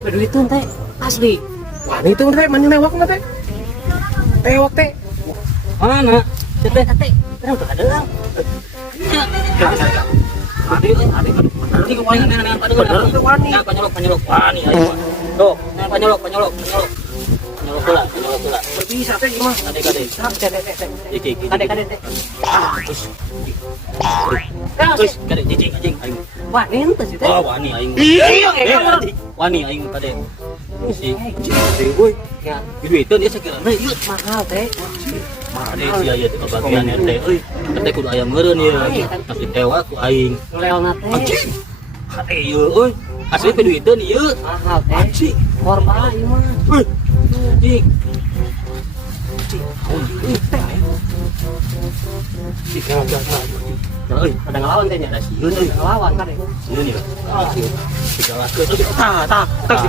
Duitun teh asli. Wah, itu teh mana newak na teh? Tewak teh. Mana? Teh teh. Terus udah ada lang. Ini kemarin dengan pada wani. Nah, penyolok wani ayo. Tuh, nah penyolok pula. Bisa teh gimana? Kade. Teh. Iki. Kade. Terus kade jijing aing. Wani ente sih teh. Oh, wani aing. Wani aing kade. Si euy. Ya, duitun dia sakira ieu mahal teh. Mane sia ieu teh bagian RT euy. Teh kudu aya meureun ieu. Pasti tewa ku aing. Leona teh. Kade ieu euy. Asli teh duitun ieu. Mahal teh. Korban ieu mah. Jik. Euy, Ada ngelawan teh nya. ada sieun euy. Ngelawan kade. Sieun ieu. Segala ke. Tah.